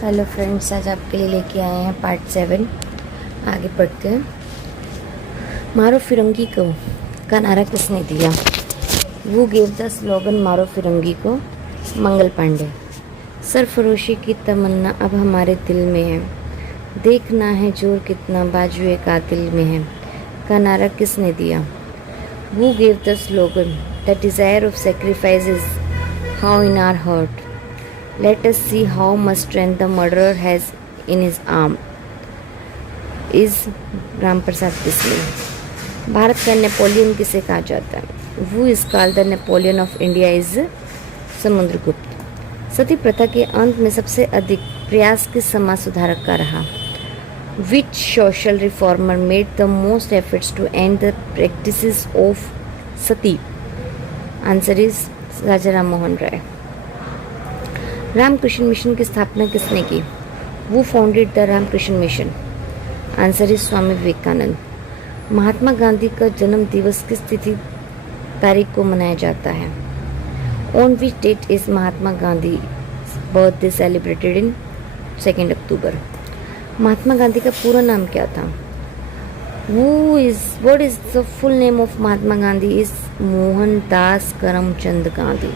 Hello friends, आज आपके लिए लेके आए हैं पार्ट 7। आगे पढ़ते हैं। मारो फिरंगी को का नारा किसने दिया? वो गेव द स्लोगन मारो फिरंगी को? मंगल पांडे। सरफरोशी की तमन्ना अब हमारे दिल में है, देखना है जोर कितना बाजुए कातिल में है का नारा किसने दिया? वो gave the slogan the desire of sacrifice is how in are heart, let us see how much strength the murderer has in his arm is Ram Prasad Bismil. Bharat का नेपोलियन किसे कहा जाता है? Who is called the Napoleon of India is Samudragupta. Sati प्रथा के अंत में सबसे अधिक प्रयास किस समाज सुधारक का रहा? Which social reformer made the most efforts to end the practices of sati? Answer is Raja Ram Mohan Roy. Ramakrishna Mission की स्थापना किसने की? Who founded the Ramakrishna Mission. Answer is Swami Vivekananda. Mahatma Gandhi का जन्म दिवस किस तिथि तारीख को मनाया जाता है? On which date is Mahatma Gandhi birthday celebrated in 2 October? Mahatma Gandhi का पूरा नाम क्या था? What is the full name of Mahatma Gandhi? Is Mohandas Karamchand Gandhi.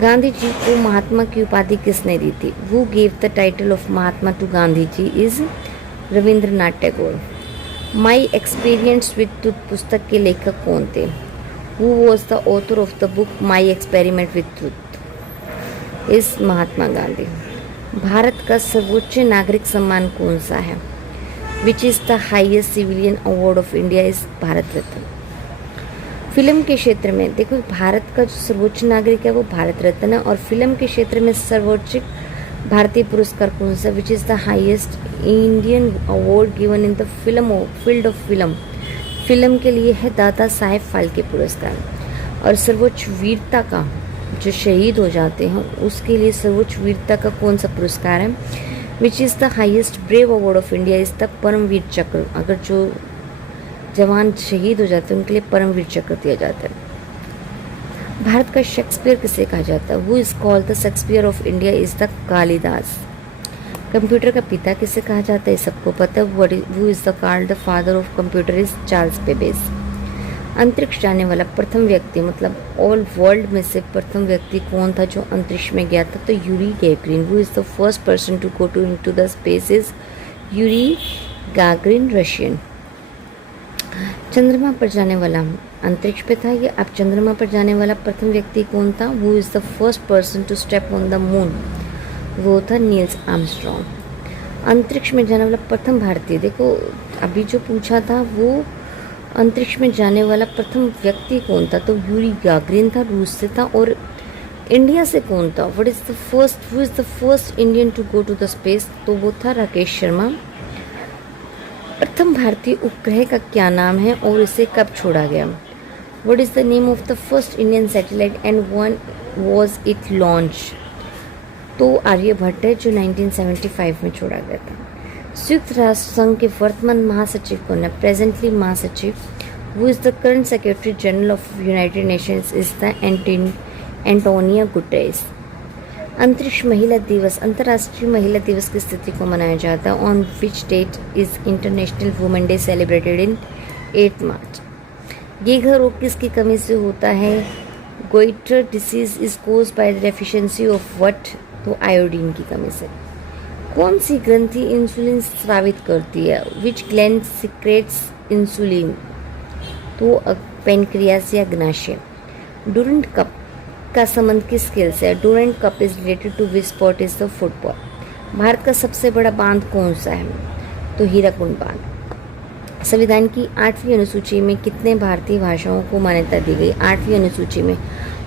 Gandhi ji को महात्मा की उपाधि किसने दी थी? Who gave the title of Mahatma to Gandhi ji is Rabindranath Tagore. My experience with truth पुस्तक के लेखक कौन थे? Who was the author of the book my experiment with truth? Is Mahatma Gandhi. Bharat का सर्वोच्च नागरिक सम्मान कौन सा है? Which is the highest civilian award of India is Bharat Ratna. Film के क्षेत्र में देखो, भारत का जो सर्वोच्च नागरिक है वो भारत रत्न है, और फिल्म के क्षेत्र में सर्वोच्च भारतीय पुरस्कार कौन सा? विच is the highest Indian award given in the field of film के लिए है दादा साहेब फाल्के पुरस्कार। और सर्वोच्च वीरता का, जो शहीद हो जाते हैं उसके लिए सर्वोच्च वीरता का कौन सा पुरस्कार है? Which is the highest brave award of India is the Paramvir Chakra. अगर जो जवान शहीद हो जाते हैं उनके लिए परमवीर चक्र दिया जाता है। भारत का शेक्सपियर किसे कहा जाता है? Who is called the Shakespeare of India is the Kalidas. Computer का पिता किसे कहा जाता है? सबको पता है। Who is the called the father of computer is Charles Babbage. अंतरिक्ष जाने वाला प्रथम व्यक्ति, मतलब ऑल वर्ल्ड में से प्रथम व्यक्ति कौन था जो अंतरिक्ष में गया था? तो यूरी गैगरिन। वो is the first person to go to into the space is Yuri Gagarin, Russian. चंद्रमा पर जाने वाला, अंतरिक्ष पे था ये, अब चंद्रमा पर जाने वाला प्रथम व्यक्ति कौन था? वो is the first person to step on the moon, वो था नील्स आर्मस्ट्रॉन्ग। अंतरिक्ष में जाने वाला प्रथम भारतीय, देखो अभी जो पूछा था वो अंतरिक्ष में जाने वाला प्रथम व्यक्ति कौन था? तो यूरी गैगरिन था, रूस से था। और इंडिया से कौन था? Who is the first Indian to go to the space? तो वो था राकेश शर्मा। प्रथम भारतीय उपग्रह का क्या नाम है और इसे कब छोड़ा गया? What is the name of the first Indian satellite and when was it launch? तो आर्यभट्ट है, जो 1975 में छोड़ा गया था। संयुक्त राष्ट्र संघ के वर्तमान महासचिव कौन है? प्रेजेंटली महासचिव वो is the current secretary general of United Nations is the Antonio Guterres. अंतरिक्ष महिला दिवस, अंतर्राष्ट्रीय महिला दिवस की तिथि को मनाया जाता है? On which date is International Women Day celebrated in 8 March? गीघा रोग किसकी कमी से होता है? Goitre disease is caused by the deficiency of what? तो आयोडीन की कमी से। कौन सी ग्रंथि इंसुलिन स्रावित करती है? Which gland secretes insulin? तो पेनक्रियास या अग्नाशय। डूरंट कप का संबंध किस खेल से है? Durand cup is related to which sport is the football. भारत का सबसे बड़ा बांध कौन सा है? तो हीराकुंड बांध। संविधान की 8वीं अनुसूची में कितने भारतीय भाषाओं को मान्यता दी गई? 8वीं अनुसूची में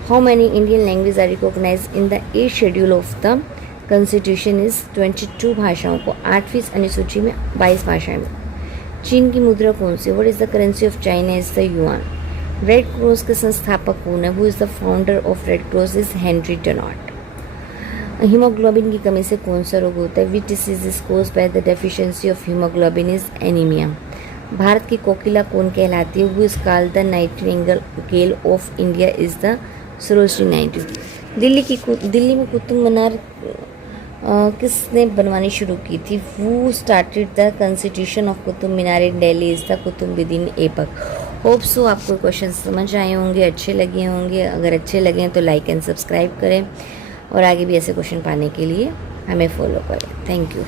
how many Indian language are recognise in the 8th schedule of the constitution is 22 भाषाओं को 8वीं अनुसूची में 22 भाषाएं में। चीन की मुद्रा कौन सी? What is the currency of China is the yuan. Red Cross के संस्थापक कौन है? Who is the founder of Red Cross is Henry Dunant. Haemoglobin की कमी से कौन सा रोग होता है? Which disease is caused by the deficiency of haemoglobin is anaemia. Bharat की कोकिला कौन कहलाती है? Who is called the nightingale of India is the Sarojini Naidu. Delhi में कुतुब मीनार किसने बनवानी शुरू की थी? Who started the constitution of Qutub Minar in Delhi is the Qutubuddin Aibak. Hope so आपको क्वेश्चन समझ आए होंगे, अच्छे लगे होंगे। अगर अच्छे लगे तो लाइक एंड सब्सक्राइब करें और आगे भी ऐसे क्वेश्चन पाने के लिए हमें फॉलो करें। Thank you.